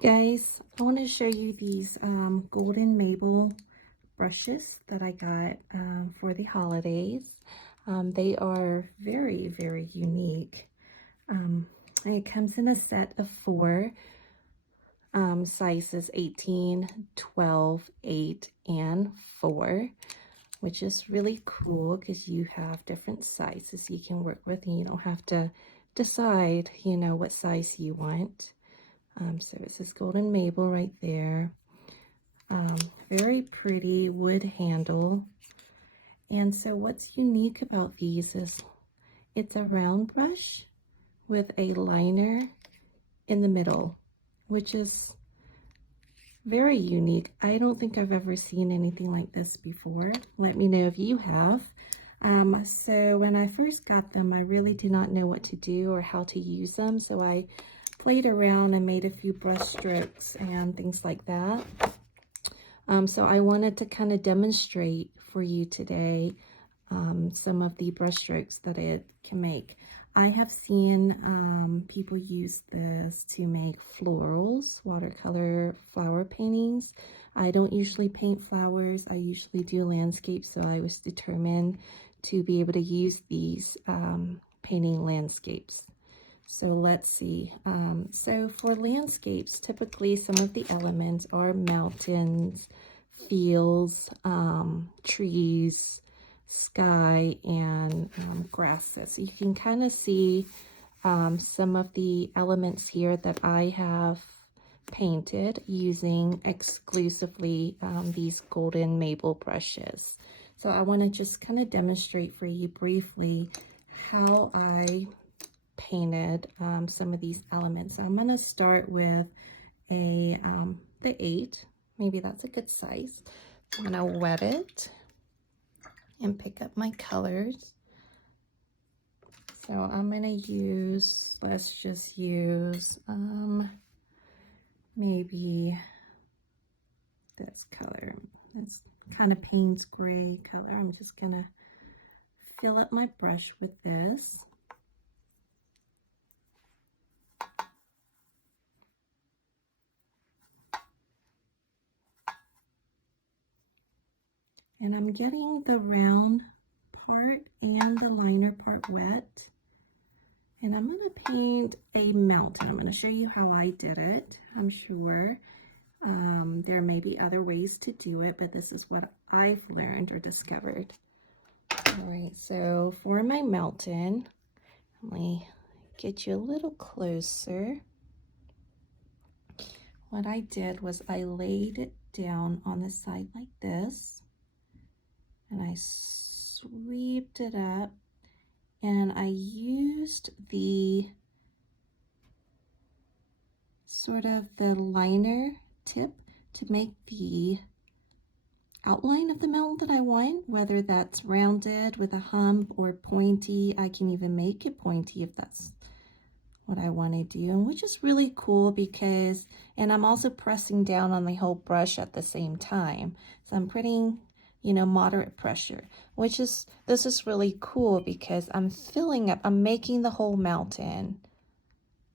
Guys, I want to show you these golden maple brushes that I got for the holidays. They are very, very unique. And it comes in a set of 4 sizes: 18, 12, 8, and 4, which is really cool because you have different sizes you can work with and you don't have to decide, what size you want. So it says golden maple right there. Very pretty wood handle. And so what's unique about these is it's a round brush with a liner in the middle, which is very unique. I don't think I've ever seen anything like this before. Let me know if you have. So when I first got them, I really did not know what to do or how to use them. So I played around and made a few brush strokes and things like that. So I wanted to kind of demonstrate for you today some of the brush strokes that it can make. I have seen people use this to make florals, watercolor flower paintings. I don't usually paint flowers. I usually do landscapes, so I was determined to be able to use these painting landscapes. So let's see. So for landscapes, typically some of the elements are mountains, fields, trees, sky, and grasses. So you can kind of see some of the elements here that I have painted using exclusively these golden maple brushes. So I want to just kind of demonstrate for you briefly how I painted some of these elements. So I'm going to start with the 8. Maybe that's a good size. I'm going to wet it and pick up my colors. So I'm going to use, let's just use maybe this color. It's kind of Payne's gray color. I'm just going to fill up my brush with this. And I'm getting the round part and the liner part wet. And I'm going to paint a mountain. I'm going to show you how I did it. I'm sure there may be other ways to do it, but this is what I've learned or discovered. All right, so for my mountain, let me get you a little closer. What I did was I laid it down on the side like this. And I sweeped it up, and I used the sort of the liner tip to make the outline of the mountain that I want, whether that's rounded with a hump or pointy. I can even make it pointy if that's what I want to do, and which is really cool because, and I'm also pressing down on the whole brush at the same time. So I'm putting moderate pressure, this is really cool because I'm filling up, I'm making the whole mountain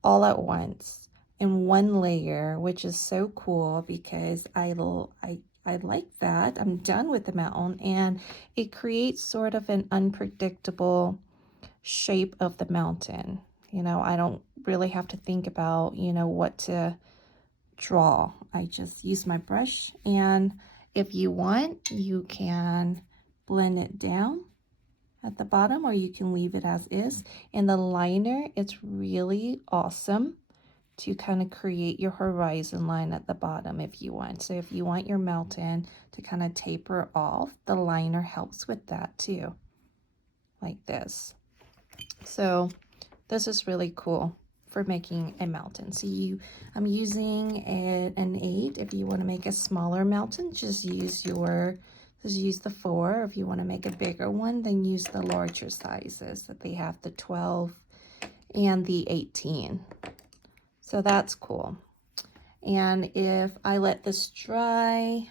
all at once in one layer, which is so cool because I like that. I'm done with the mountain, and it creates sort of an unpredictable shape of the mountain. I don't really have to think about, what to draw. I just use my brush, and if you want, you can blend it down at the bottom, or you can leave it as is. And the liner, it's really awesome to kind of create your horizon line at the bottom if you want. So if you want your mountain to kind of taper off, the liner helps with that too, like this. So this is really cool for making a mountain. So I'm using an 8. If you want to make a smaller mountain, just use the 4. If you want to make a bigger one, then use the larger sizes that they have, the 12 and the 18. So that's cool. And if I let this dry,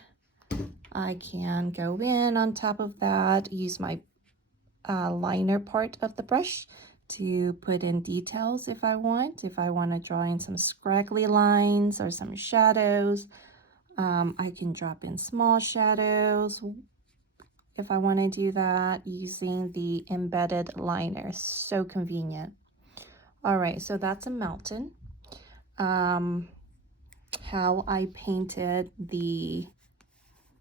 I can go in on top of that, use my liner part of the brush to put in details if I want to draw in some scraggly lines or some shadows. I can drop in small shadows if I want to do that using the embedded liner. So convenient. All right, so that's a mountain. How I painted the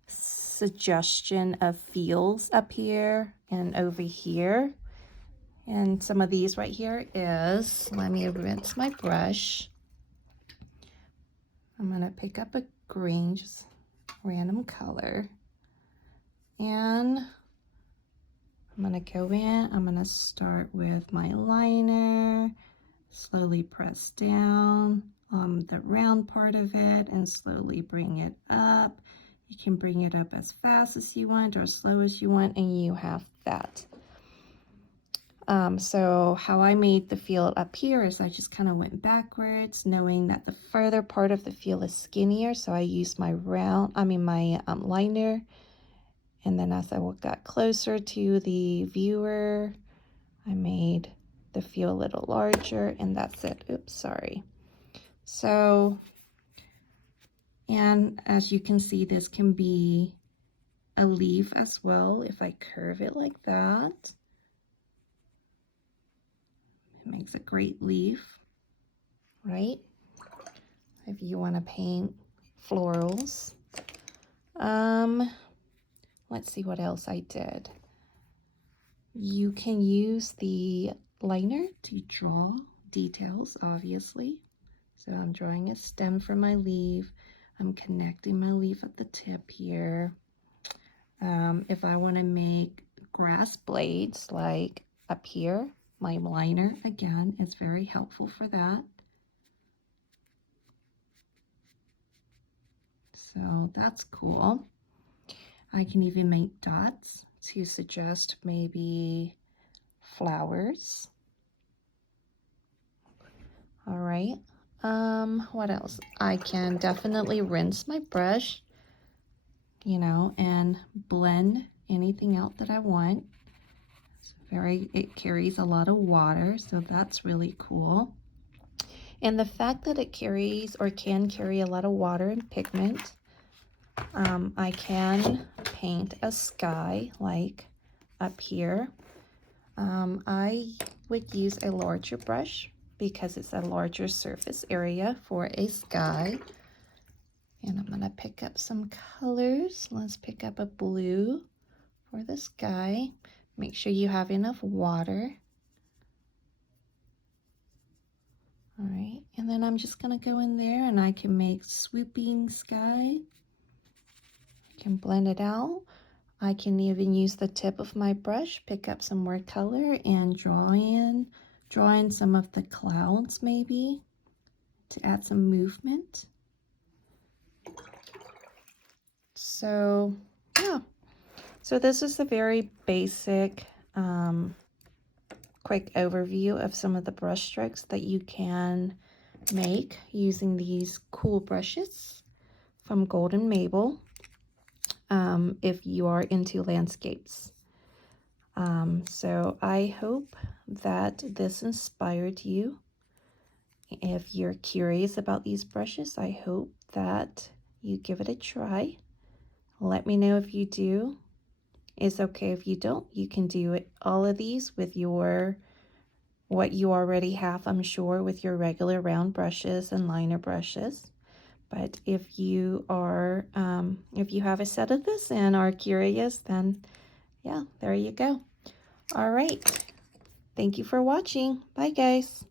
suggestion of feels up here and over here. And some of these right here is, let me rinse my brush. I'm going to pick up a green, just random color. And I'm going to go in, I'm going to start with my liner, slowly press down on the round part of it and slowly bring it up. You can bring it up as fast as you want or slow as you want, and you have that. So how I made the field up here is I just kind of went backwards, knowing that the further part of the field is skinnier. So I used my liner. And then as I got closer to the viewer, I made the field a little larger, and that's it. Oops, sorry. So, and as you can see, this can be a leaf as well if I curve it like that. It makes a great leaf, right? If you want to paint florals. Let's see what else I did. You can use the liner to draw details, obviously. So I'm drawing a stem for my leaf. I'm connecting my leaf at the tip here. If I want to make grass blades like up here, my liner, again, is very helpful for that. So that's cool. I can even make dots to suggest maybe flowers. All right. What else? I can definitely rinse my brush, you know, and blend anything out that I want. It carries a lot of water, so that's really cool. And the fact that it carries or can carry a lot of water and pigment, I can paint a sky like up here. I would use a larger brush because it's a larger surface area for a sky. And I'm going to pick up some colors. Let's pick up a blue for the sky. Make sure you have enough water. All right, and then I'm just going to go in there and I can make swooping sky. I can blend it out. I can even use the tip of my brush, pick up some more color and draw in some of the clouds maybe to add some movement. So yeah, so this is a very basic quick overview of some of the brush strokes that you can make using these cool brushes from Golden Mabel if you are into landscapes. So I hope that this inspired you. If you're curious about these brushes, I hope that you give it a try. Let me know if you do. It's okay if you don't. You can do all of these with what you already have, I'm sure, with your regular round brushes and liner brushes. But if you have a set of this and are curious, then yeah, there you go. All right. Thank you for watching. Bye, guys.